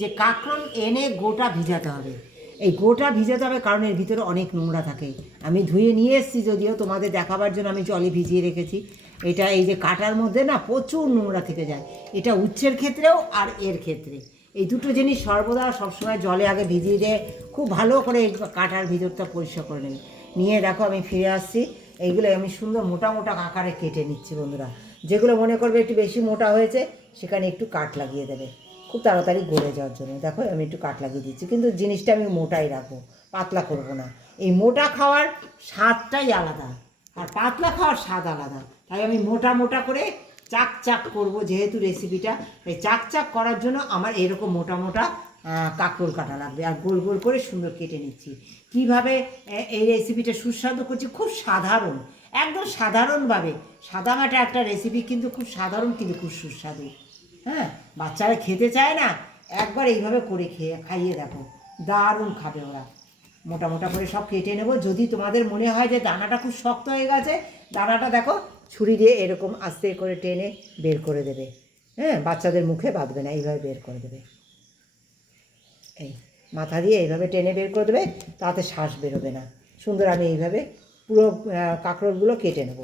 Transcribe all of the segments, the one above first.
যে কাঁকরোল এনে গোটা ভিজাতে হবে। এই গোটা ভিজাতে হবে কারণ এর ভিতরে অনেক নোংরা থাকে। আমি ধুয়ে নিয়ে এসেছি, যদিও তোমাদের দেখাবার জন্য আমি জলে ভিজিয়ে রেখেছি। এটা এই যে কাটার মধ্যে না প্রচুর নোংরা থেকে যায়, এটা উচ্ছের ক্ষেত্রেও আর এর ক্ষেত্রে। এই দুটো জিনিস সর্বদা সবসময় জলে আগে ভিজিয়ে দিয়ে খুব ভালো করে এই কাটার ভিতরটা পরিষ্কার করে নেবে। নিয়ে দেখো আমি ফিরে আসছি, এইগুলো আমি সুন্দর মোটা মোটা আকারে কেটে নিচ্ছি বন্ধুরা। যেগুলো মনে করবে একটু বেশি মোটা হয়েছে সেখানে একটু কাট লাগিয়ে দেবে খুব তাড়াতাড়ি গলে যাওয়ার জন্য। দেখো আমি একটু কাট লাগিয়ে দিচ্ছি, কিন্তু জিনিসটা আমি মোটাই রাখবো, পাতলা করব না। এই মোটা খাওয়ার স্বাদটাই আলাদা আর পাতলা খাওয়ার স্বাদ আলাদা, তাই আমি মোটা মোটা করে চাক চাক করব। যেহেতু রেসিপিটা এই চাক চাক করার জন্য আমার এরকম মোটা মোটা কাঁকরোল কাটা লাগবে, আর গোল গোল করে সুন্দর কেটে নিচ্ছি। কিভাবে এই রেসিপিটা সুস্বাদু করছি, খুব সাধারণ, একদম সাধারণভাবে সাদামাটা একটা রেসিপি, কিন্তু খুব সাধারণ কিন্তু খুব সুস্বাদু। হ্যাঁ, বাচ্চারা খেতে চায় না, একবার এইভাবে করে খাইয়ে দেখো, দারুণ খাবে ওরা। মোটা মোটা করে সব কেটে নেব। যদি তোমাদের মনে হয় যে দানাটা খুব শক্ত হয়ে গেছে, দানাটা দেখো ছুরি দিয়ে এরকম আস্তে করে টেনে বের করে দেবে। হ্যাঁ, বাচ্চাদের মুখে বাঁধবে না, এইভাবে বের করে দেবে। এই মাথা দিয়ে এইভাবে টেনে বের করে দেবে, তাতে শ্বাস বেরোবে না। সুন্দর আমি এইভাবে পুরো কাঁকরোলগুলো কেটে নেব।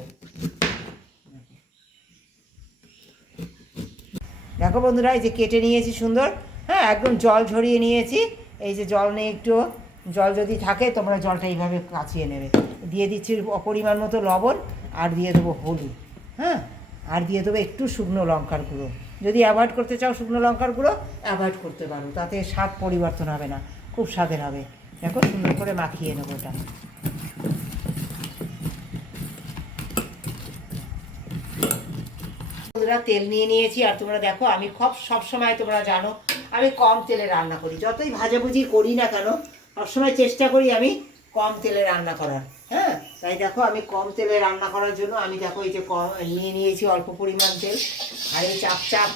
দেখো বন্ধুরা, এই যে কেটে নিয়েছি সুন্দর। হ্যাঁ, একদম জল ঝরিয়ে নিয়েছি। এই যে জল নেই, একটু জল যদি থাকে তোমরা জলটা এইভাবে কাচিয়ে নেবে। দিয়ে দিচ্ছি অপরিমাণ মতো লবণ, আর দিয়ে দেবো হলুদ। হ্যাঁ, আর দিয়ে দেবো একটু শুকনো লঙ্কার গুঁড়ো। যদি অ্যাভয়েড করতে চাও শুকনো লঙ্কার গুঁড়ো অ্যাভয়েড করতে পারো, তাতে স্বাদ পরিবর্তন হবে না, খুব স্বাদের হবে। দেখো সুন্দর করে মাখিয়ে নেবো ওটা। বন্ধুরা, তেল নিয়ে নিয়েছি, আর তোমরা দেখো আমি সবসময় তোমরা জানো আমি কম তেলে রান্না করি। যতই ভাজাভুজি করি না কেন, সবসময় চেষ্টা করি আমি কম তেলে রান্না করার। হ্যাঁ, তাই দেখো আমি কম তেলে রান্না করার জন্য আমি দেখো এই যে নিয়ে নিয়েছি অল্প পরিমাণ তেল। আর এই চাপ চাপ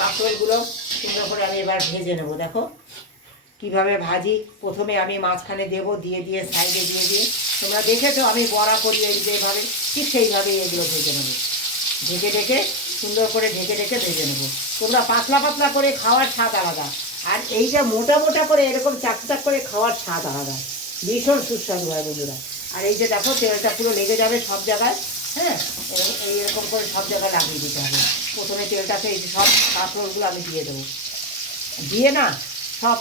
কাঁকরোলগুলো সুন্দর করে আমি এবার ভেজে নেবো। দেখো কীভাবে ভাজি, প্রথমে আমি মাঝখানে দেবো, দিয়ে দিয়ে সাইডে দিয়ে দিয়ে, তোমরা দেখেছো আমি বড়া করি এই যেভাবে, ঠিক সেইভাবেই এগুলো ভেজে নেবো। ঢেকে ঢেকে সুন্দর করে ঢেকে ঢেকে ভেজে নেবো। তোমরা পাতলা পাতলা করে খাওয়ার স্বাদ আলাদা, আর এইটা মোটা মোটা করে এরকম চাক চাক করে খাওয়ার স্বাদ আলাদা, ভীষণ সুস্বাদু হয় বন্ধুরা। আর এই যে দেখো তেলটা পুরো লেগে যাবে সব জায়গায়। হ্যাঁ, এইরকম করে সব জায়গায় লাগিয়ে দিতে হবে। প্রথমে তেলটাতে এই যে সব কাঁকরোলগুলো আমি দিয়ে দেবো, দিয়ে না সব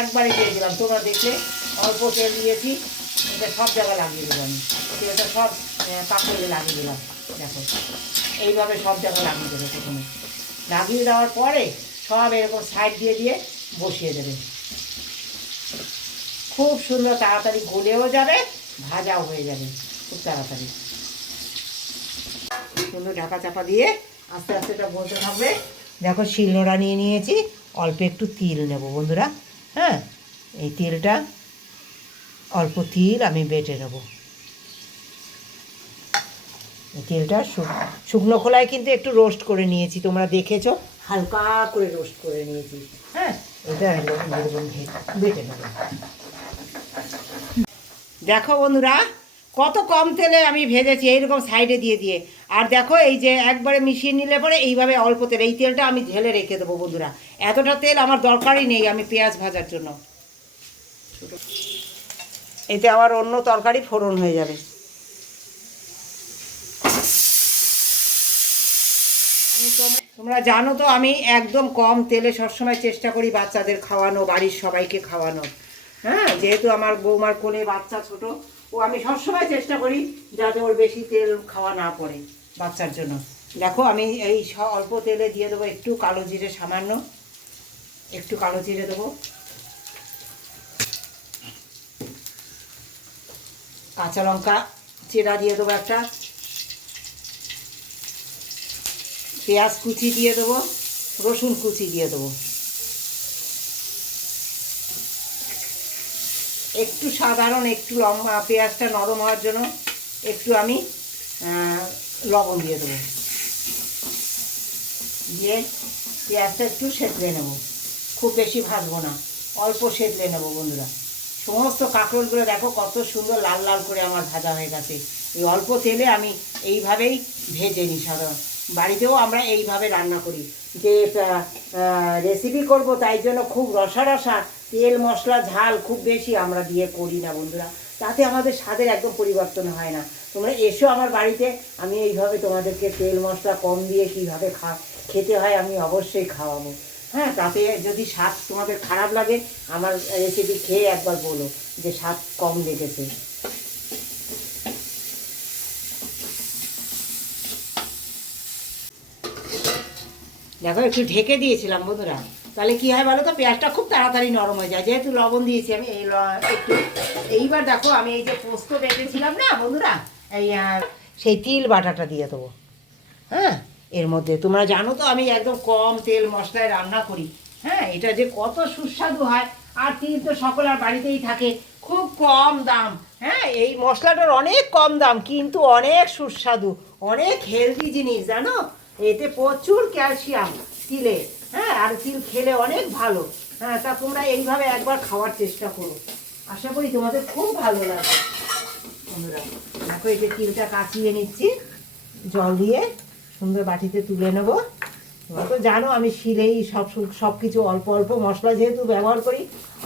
একবারে দিয়ে দিলাম। তোমরা দেখলে অল্প তেল দিয়েছি, এটা সব জায়গায় লাগিয়ে দেবো আমি। তেলটা সব কাঁকরোলে লাগিয়ে দিলাম। দেখো এইভাবে সব জায়গায় লাগিয়ে দেবে। প্রথমে লাগিয়ে দেওয়ার পরে সব এরকম সাইড দিয়ে দিয়ে বসিয়ে দেবে। খুব সুন্দর তাড়াতাড়ি গলেও যাবে, ভাজাও হয়ে যাবে খুব তাড়াতাড়ি। সুন্দর ঢাকা চাপা দিয়ে আস্তে আস্তে এটা বলতে থাকবে। দেখো শিলনোড়া নিয়ে নিয়েছি, অল্প একটু তিল নেব বন্ধুরা। হ্যাঁ, এই তেলটা অল্প তিল আমি বেটে নেব। তেলটা শুকনো খোলায় কিন্তু একটু রোস্ট করে নিয়েছি, তোমরা দেখেছো হালকা করে রোস্ট করে নিয়েছি। হ্যাঁ, এটা এরকম বেটে নেব। দেখো বন্ধুরা কত কম তেলে আমি ভেজেছি, এইরকম সাইডে দিয়ে দিয়ে। আর দেখো এই যে একবারে মিশিয়ে নিলে পরে এইভাবে অল্প তেল, এই তেলটা আমি ঢেলে রেখে দেবো বন্ধুরা। এতটা তেল আমার দরকারই নেই আমি পেঁয়াজ ভাজার জন্য, এতে আমার অন্য তরকারি ফোড়ন হয়ে যাবে। তোমরা জানো তো আমি একদম কম তেলে সবসময় চেষ্টা করি বাচ্চাদের খাওয়ানো, বাড়ির সবাইকে খাওয়ানো। হ্যাঁ, যেহেতু আমার বৌমার কোলে বাচ্চা ছোট, ও আমি সবসময় চেষ্টা করি যাতে ওর বেশি তেল খাওয়া না পড়ে বাচ্চার জন্য। দেখো আমি এই অল্প তেলে দিয়ে দেবো একটু কালো জিরে, সামান্য একটু কালো জিরে দেবো, কাঁচা লঙ্কা চেরা দিয়ে দেবো একটা, পেঁয়াজ কুচি দিয়ে দেবো, রসুন কুচি দিয়ে দেবো, একটু সাধারণ একটু লম্বা পেঁয়াজটা নরম হওয়ার জন্য একটু আমি লবণ দিয়ে দেবো, দিয়ে পেঁয়াজটা একটু সেঁতলে নেব, খুব বেশি ভাজবো না, অল্প সেঁতলে নেব বন্ধুরা। সমস্ত কাঁকরোলগুলো দেখো কত সুন্দর লাল লাল করে আমার ভাজা হয়ে গেছে। এই অল্প তেলে আমি এইভাবেই ভেজে নিই, সাধারণ বাড়িতেও আমরা এইভাবে রান্না করি। যে রেসিপি করব, তাই জন্য খুব রসা রসা তেল মশলা ঝাল খুব বেশি আমরা দিয়ে করি না বন্ধুরা, তাতে আমাদের স্বাদের একদম পরিবর্তন হয় না। তোমরা এসো আমার বাড়িতে, আমি এইভাবে তোমাদেরকে তেল মশলা কম দিয়ে কীভাবে খেতে হয় আমি অবশ্যই খাওয়াবো। হ্যাঁ, তাতে যদি স্বাদ তোমাদের খারাপ লাগে আমার রেসিপি খেয়ে একবার বলো যে স্বাদ কম লেগেছে। দেখো একটু ঢেকে দিয়েছিলাম বন্ধুরা, তাহলে কী হয় বলো তো, পেঁয়াজটা খুব তাড়াতাড়ি নরম হয়ে যায়, যেহেতু লবণ দিয়েছি আমি একটু। এইবার দেখো আমি এই যে পোস্ত বেটেছিলাম না বন্ধুরা, এই সেই তিল বাটাটা দিয়ে দেবো। হ্যাঁ, এর মধ্যে তোমরা জানো তো আমি একদম কম তেল মশলায় রান্না করি। হ্যাঁ, এটা যে কত সুস্বাদু হয়, আর তিল তো সকলের বাড়িতেই থাকে, খুব কম দাম। হ্যাঁ, এই মশলাটার অনেক কম দাম কিন্তু অনেক সুস্বাদু, অনেক হেলদি জিনিস জানো, এতে প্রচুর ক্যালসিয়াম তিলে। হ্যাঁ, আর তিল খেলে অনেক ভালো। হ্যাঁ, তা তোমরা এইভাবে একবার খাওয়ার চেষ্টা করো, আশা করি তোমাদের খুব ভালো লাগবে বন্ধুরা। দেখো এই যে তিলটা কাচিয়ে নিচ্ছি জল দিয়ে, সুন্দর বাটিতে তুলে নেবো। তোমরা তো জানো আমি শিলেই সব কিছু অল্প অল্প মশলা যেহেতু ব্যবহার করি,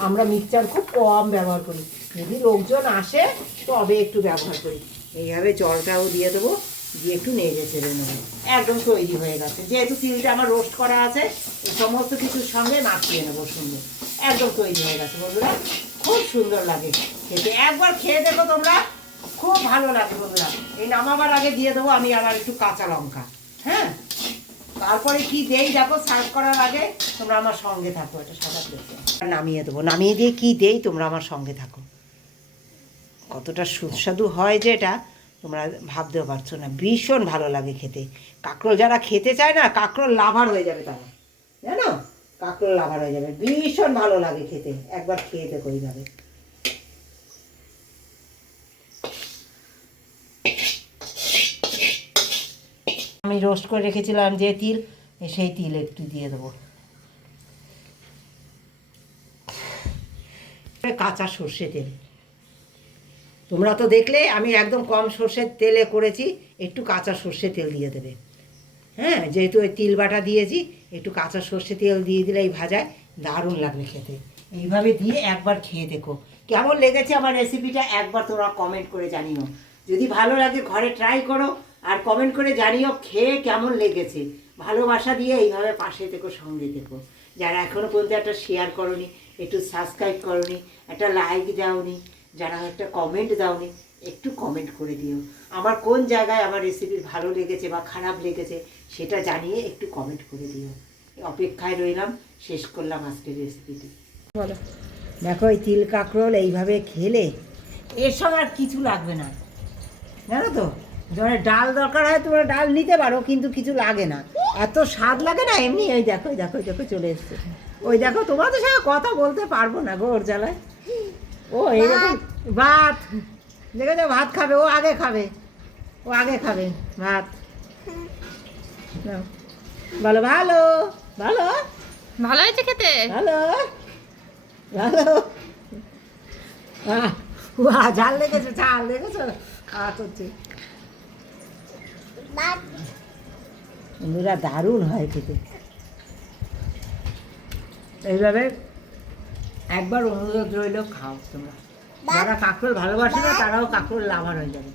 আমরা মিক্সচার খুব কম ব্যবহার করি, যদি লোকজন আসে তবে একটু ব্যবহার করি। এইভাবে জলটাও দিয়ে দেবো, দিয়ে একটু নেড়ে চেড়ে নেবো। একদম তৈরি হয়ে গেছে, যেহেতু তিলটা আমার রোস্ট করা আছে, এই সমস্ত কিছুর সঙ্গে মাখিয়ে নেবো সুন্দর। একদম তৈরি হয়ে গেছে বন্ধুরা, খুব সুন্দর লাগে খেতে, একবার খেয়ে দেখো তোমরা, খুব ভালো লাগে বন্ধুরা। এই নামাবার আগে দিয়ে দেবো আমি আবার একটু কাঁচা লঙ্কা। হ্যাঁ, তারপরে কি দেই দেখো সার্ভ করার আগে, তোমরা আমার সঙ্গে থাকো। এটা সাদা প্লেটে নামিয়ে দেবো, নামিয়ে দিয়ে কি দেই তোমরা আমার সঙ্গে থাকো। কতটা সুস্বাদু হয় যে এটা তোমরা ভাবতেও পারছো না, ভীষণ ভালো লাগে খেতে। কাঁকরোল যারা খেতে চায় না, কাঁকরোল লাভার হয়ে যাবে তারা, জানো, কাঁকরোল লাভার হয়ে যাবে, ভীষণ ভালো লাগে খেতে, একবার খেয়ে দেখো এইভাবে। আমি রোস্ট করে রেখেছিলাম যে তিল, সেই তিল একটু দিয়ে দেবো। কাঁচা সর্ষে তেল, তোমরা তো দেখলে আমি একদম কম সর্ষের তেলে করেছি, একটু কাঁচা সর্ষে তেল দিয়ে দেবে। হ্যাঁ, যেহেতু ওই তিল বাটা দিয়েছি, একটু কাঁচা সর্ষে তেল দিয়ে দিলে এই ভাজায় দারুণ লাগবে খেতে। এইভাবে দিয়ে একবার খেয়ে দেখো কেমন লেগেছে আমার রেসিপিটা, একবার তোমরা কমেন্ট করে জানিও। যদি ভালো লাগে ঘরে ট্রাই করো, আর কমেন্ট করে জানিও খেয়ে কেমন লেগেছে। ভালোবাসা দিয়ে এইভাবে পাশে থেকো, সঙ্গে থেকো। যারা এখনও পর্যন্ত একটা শেয়ার করোনি, একটু সাবস্ক্রাইব করোনি, একটা লাইক দাওনি, যারা একটা কমেন্ট দাওনি, একটু কমেন্ট করে দিও। আমার কোন জায়গায় আমার রেসিপি ভালো লেগেছে বা খারাপ লেগেছে সেটা জানিয়ে একটু কমেন্ট করে দিও। অপেক্ষায় রইলাম, শেষ করলাম আজকের রেসিপিটি। বলো, দেখো এই তিল কাঁকরোল এইভাবে খেলে এর সঙ্গে আর কিছু লাগবে না, জানো তো। যখন ডাল দরকার হয় তোমরা ডাল নিতে পারো, কিন্তু কিছু লাগে না, এত স্বাদ লাগে না এমনি। এই দেখো দেখো দেখো চলে এসছে, ওই দেখো, তোমাদের সঙ্গে কথা বলতে পারবো না গো ওর জ্বালায়। ও এরকম ভাত দেখেছো, ভাত খাবে, ও আগে খাবে, ও আগে খাবে ভাত। বলো ভালো, ভালো, ভালো হয়েছে খেতে, ভালো, ভালো। ঝাল লেগেছে, ঝাল লেগেছে, করছে বন্ধুরা, দারুণ হয় খেতে। এইভাবে একবার অনুরোধ রইল, খাও তোমরা। যারা কাঁকরোল ভালোবাসে না তারাও কাঁকরোল লাভার হয়ে যাবে।